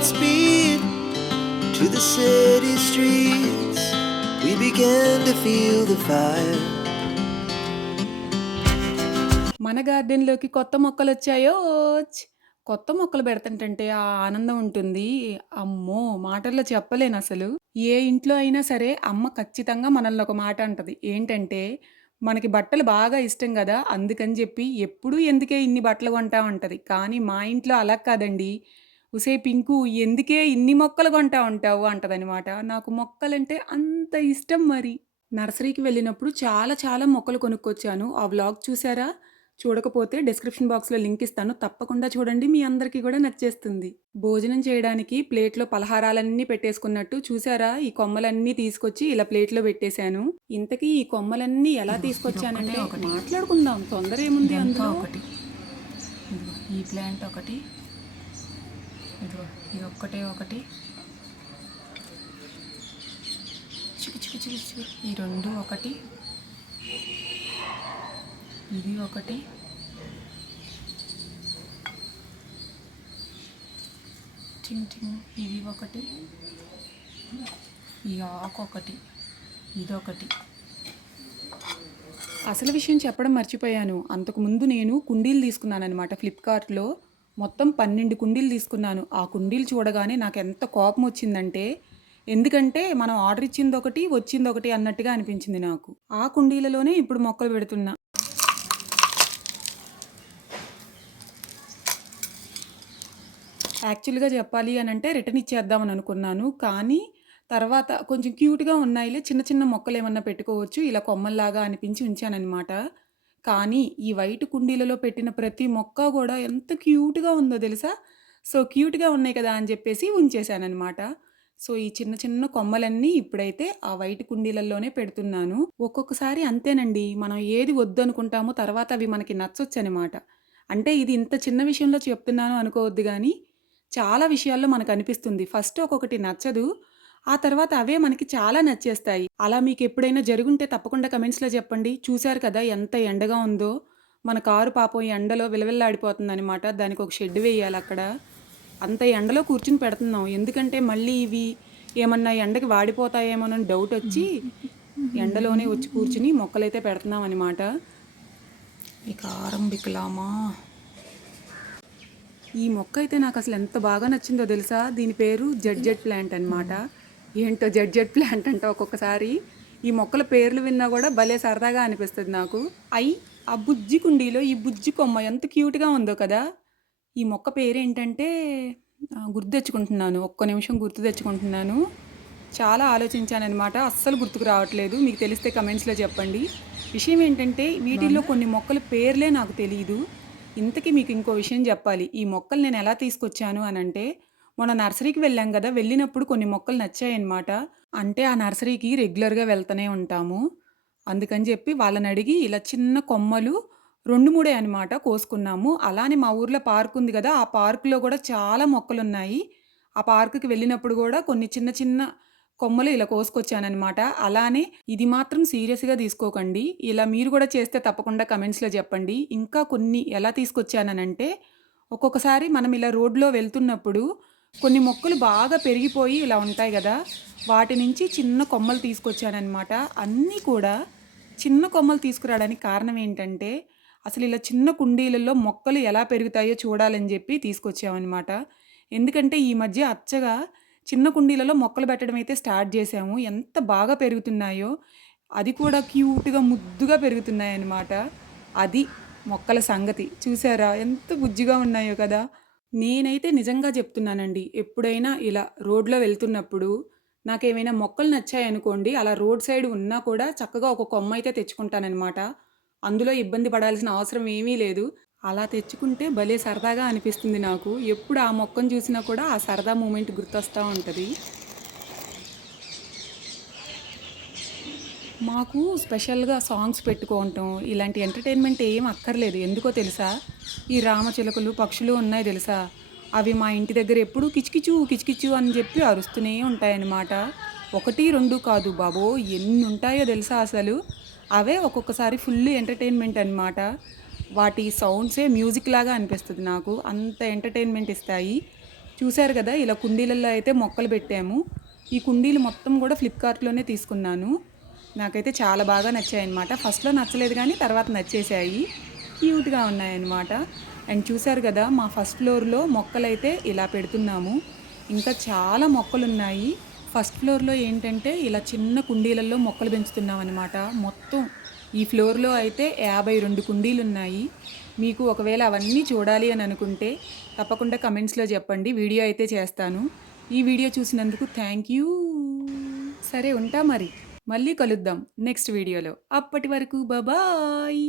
Godspeed to the city streets. We began to feel the fire. మన గార్డెన్లోకి కొత్త మొక్కలు వచ్చాయో? కొత్త మొక్కలు పెడుతుంటే ఆ ఆనందం ఉంటుంది. అమ్మో! మాటల్లో చెప్పలేను అసలు. ఏ ఇంట్లో అయినా సరే అమ్మ ఖచ్చితంగా మనల్ని ఒక మాట అంటది. ఏంటంటే మనకి బట్టలు బాగా ఇష్టం కదా అందుకని చెప్పి ఎప్పుడూ ఎందుకే ఇన్ని బట్టలు కొంటా ఉంటది కానీ మా ఇంట్లో అలా కాదండి. ఉసే పింకు ఎందుకే ఇన్ని మొక్కలు కొంటా ఉంటావు? అంటదనమాట నాకు మొక్కలంటే అంత ఇష్టం మరి. నర్సరీకి వెళ్ళినప్పుడు చాలా చాలా మొక్కలు కొనుక్కొచ్చాను. ఆ వ్లాగ్ చూసారా? చూడకపోతే డిస్క్రిప్షన్ బాక్స్లో లింక్ ఇస్తాను. తప్పకుండా చూడండి. మీ అందరికీ కూడా నచ్చేస్తుంది. భోజనం చేయడానికి ప్లేట్లో పలహారాలన్నీ పెట్టేసుకున్నట్టు చూసారా? ఈ కొమ్మలన్నీ తీసుకొచ్చి ఇలా ప్లేట్లో పెట్టేశాను. ఇంతకీ ఈ కొమ్మలన్నీ ఎలా తీసుకొచ్చానంటే మాట్లాడుకుందాం. తొందర ఏముంది అందులో? ఒకటి. ఈ ప్లాంట్ ఒకటి. ఇదిగో ఇది ఒక్కటే ఒకటి. చికి చికి చికి చికి ఈ రెండు ఒకటి. ఇది ఒకటి. టింగ్ టింగ్. ఇది ఒకటి. ఈ ఆకు ఒకటి. ఇదొకటి అసలు విషయం చెప్పడం మర్చిపోయాను. అంతకుముందు నేను కుండీలు తీసుకున్నాను అనమాట ఫ్లిప్కార్ట్లో మొత్తం పన్నెండు కుండీలు తీసుకున్నాను. ఆ కుండీలు చూడగానే నాకు ఎంత కోపం వచ్చిందంటే ఎందుకంటే మనం ఆర్డర్ ఇచ్చింది ఒకటి వచ్చింది ఒకటి అన్నట్టుగా అనిపించింది నాకు. ఆ కుండీలలోనే ఇప్పుడు మొక్కలు పెడుతున్నా. యాక్చువల్గా చెప్పాలి అని అంటే రిటర్న్ ఇచ్చేద్దామని అనుకున్నాను. కానీ తర్వాత కొంచెం క్యూట్గా ఉన్నాయిలే చిన్న చిన్న మొక్కలు ఏమన్నా పెట్టుకోవచ్చు ఇలా కొమ్మల్లాగా అనిపించి ఉంచానన్నమాట. కానీ ఈ వైట్ కుండీలలో పెట్టిన ప్రతి మొక్క కూడా ఎంత క్యూట్గా ఉందో తెలుసా? సో క్యూట్గా ఉన్నాయి కదా అని చెప్పేసి ఉంచేశానమాట సో ఈ చిన్న చిన్న కొమ్మలన్నీ ఇప్పుడైతే ఆ వైట్ కుండీలలోనే పెడుతున్నాను. ఒక్కొక్కసారి అంతేనండి. మనం ఏది వద్దు అనుకుంటామో తర్వాత అవి మనకి నచ్చొచ్చు అనమాట అంటే ఇది ఇంత చిన్న విషయంలో చెప్తున్నాను అనుకోవద్దు కానీ చాలా విషయాల్లో మనకు అనిపిస్తుంది. ఫస్ట్ ఒక్కొక్కటి నచ్చదు. ఆ తర్వాత అవే మనకి చాలా నచ్చేస్తాయి. అలా మీకు ఎప్పుడైనా జరుగుంటే తప్పకుండా కమెంట్స్లో చెప్పండి. చూశారు కదా ఎంత ఎండగా ఉందో. మన కారు పాపం ఈ ఎండలో విలవిల్లాడిపోతుంది అనమాట దానికి ఒక షెడ్ వేయాలి అక్కడ. అంత ఎండలో కూర్చుని పెడుతున్నాం. ఎందుకంటే మళ్ళీ ఇవి ఏమన్నా ఎండకి వాడిపోతాయేమోనని డౌట్ వచ్చి ఎండలోనే వచ్చి కూర్చుని మొక్కలైతే పెడుతున్నాం అనమాట ఇక ఆరంభికలామా ఈ మొక్క అయితే నాకు అసలు ఎంత బాగా నచ్చిందో తెలుసా? దీని పేరు జెడ్ జెడ్ ప్లాంట్ అనమాట ఏంటో జెడ్ జెడ్ ప్లాంట్ అంటే ఒక్కొక్కసారి. ఈ మొక్కల పేర్లు విన్నా కూడా భలే సరదాగా అనిపిస్తుంది నాకు. అయి ఆ బుజ్జి కుండీలో ఈ బుజ్జి కొమ్మ ఎంత క్యూట్గా ఉందో కదా. ఈ మొక్క పేరు ఏంటంటే గుర్తు తెచ్చుకుంటున్నాను. ఒక్క నిమిషం గుర్తు తెచ్చుకుంటున్నాను. చాలా ఆలోచించానమాట అస్సలు గుర్తుకు రావట్లేదు. మీకు తెలిస్తే కమెంట్స్లో చెప్పండి. విషయం ఏంటంటే వీటిల్లో కొన్ని మొక్కల పేర్లే నాకు తెలియదు ఇంతకీ మీకు ఇంకో విషయం చెప్పాలి. ఈ మొక్కలు నేను ఎలా తీసుకొచ్చాను అని అంటే మొన్న నర్సరీకి వెళ్ళాం కదా వెళ్ళినప్పుడు కొన్ని మొక్కలు నచ్చాయన్నమాట. అంటే ఆ నర్సరీకి రెగ్యులర్గా వెళ్తూనే ఉంటాము. అందుకని చెప్పి వాళ్ళని అడిగి ఇలా చిన్న కొమ్మలు రెండు మూడే అనమాట కోసుకున్నాము. అలానే మా ఊర్లో పార్క్ ఉంది కదా ఆ పార్కులో కూడా చాలా మొక్కలు ఉన్నాయి ఆ పార్కుకి వెళ్ళినప్పుడు కూడా కొన్ని చిన్న చిన్న కొమ్మలు ఇలా కోసుకొచ్చానమాట అలానే ఇది మాత్రం సీరియస్గా తీసుకోకండి. ఇలా మీరు కూడా చేస్తే తప్పకుండా కమెంట్స్లో చెప్పండి. ఇంకా కొన్ని ఎలా తీసుకొచ్చాననంటే ఒక్కొక్కసారి మనం ఇలా రోడ్లో వెళ్తున్నప్పుడు కొన్ని మొక్కలు బాగా పెరిగిపోయి ఇలా ఉంటాయి కదా. వాటి నుంచి చిన్న కొమ్మలు తీసుకొచ్చానమాట అన్నీ కూడా చిన్న కొమ్మలు తీసుకురావడానికి కారణం ఏంటంటే అసలు ఇలా చిన్న కుండీలలో మొక్కలు ఎలా పెరుగుతాయో చూడాలని చెప్పి తీసుకొచ్చామన్నమాట. ఎందుకంటే ఈ మధ్య అచ్చగా చిన్న కుండీలలో మొక్కలు పెట్టడం అయితే స్టార్ట్ చేసాము ఎంత బాగా పెరుగుతున్నాయో అది కూడా క్యూట్గా ముద్దుగా పెరుగుతున్నాయి అన్నమాట అది మొక్కల సంగతి. చూసారా? ఎంత బుజ్జిగా ఉన్నాయో కదా. నేనైతే నిజంగా చెప్తున్నానండి. ఎప్పుడైనా ఇలా రోడ్లో వెళ్తున్నప్పుడు నాకేమైనా మొక్కలు నచ్చాయనుకోండి అలా రోడ్ సైడ్ ఉన్నా కూడా చక్కగా ఒక కొమ్మ అయితే తెచ్చుకుంటానన్నమాట. అందులో ఇబ్బంది పడాల్సిన అవసరం ఏమీ లేదు. అలా తెచ్చుకుంటే భలే సరదాగా అనిపిస్తుంది నాకు. ఎప్పుడు ఆ మొక్కను చూసినా కూడా ఆ సరదా మూమెంట్ గుర్తొస్తూ ఉంటుంది. మాకు స్పెషల్గా సాంగ్స్ పెట్టుకోవటం ఇలాంటి ఎంటర్టైన్మెంట్ ఏం అక్కర్లేదు. ఎందుకో తెలుసా? ఈ రామచిలుకలు పక్షులు ఉన్నాయి తెలుసా? అవి మా ఇంటి దగ్గర ఎప్పుడూ కిచకిచు కిచకిచు అని చెప్పి అరుస్తూనే ఉంటాయన్నమాట. ఒకటి రెండు కాదు బాబో ఎన్ని ఉంటాయో తెలుసా అసలు? అవే ఒక్కొక్కసారి ఫుల్ ఎంటర్టైన్మెంట్ అన్నమాట. వాటి సౌండ్సే మ్యూజిక్ లాగా అనిపిస్తుంది నాకు. అంత ఎంటర్టైన్మెంట్ ఇస్తాయి. చూశారు కదా ఇలా కుండీలలో అయితే మొక్కలు పెట్టాము. ఈ కుండీలు మొత్తం కూడా ఫ్లిప్కార్ట్లోనే తీసుకున్నాను. నాకైతే చాలా బాగా నచ్చాయి అనమాట ఫస్ట్లో నచ్చలేదు కానీ తర్వాత నచ్చేసాయి క్యూట్గా ఉన్నాయన్నమాట. అండ్ చూశారు కదా మా ఫస్ట్ ఫ్లోర్లో మొక్కలైతే ఇలా పెడుతున్నాము. ఇంకా చాలా మొక్కలు ఉన్నాయి ఫస్ట్ ఫ్లోర్లో ఏంటంటే ఇలా చిన్న కుండీలలో మొక్కలు పెంచుతున్నాం అనమాట మొత్తం ఈ ఫ్లోర్లో అయితే యాభై రెండు కుండీలు ఉన్నాయి మీకు ఒకవేళ అవన్నీ చూడాలి అని అనుకుంటే తప్పకుండా కమెంట్స్లో చెప్పండి. వీడియో అయితే చేస్తాను. ఈ వీడియో చూసినందుకు థ్యాంక్ యూ. సరే ఉంటా మరి. మళ్ళీ కలుద్దాం నెక్స్ట్ వీడియోలో. అప్పటి వరకు బాబాయ్.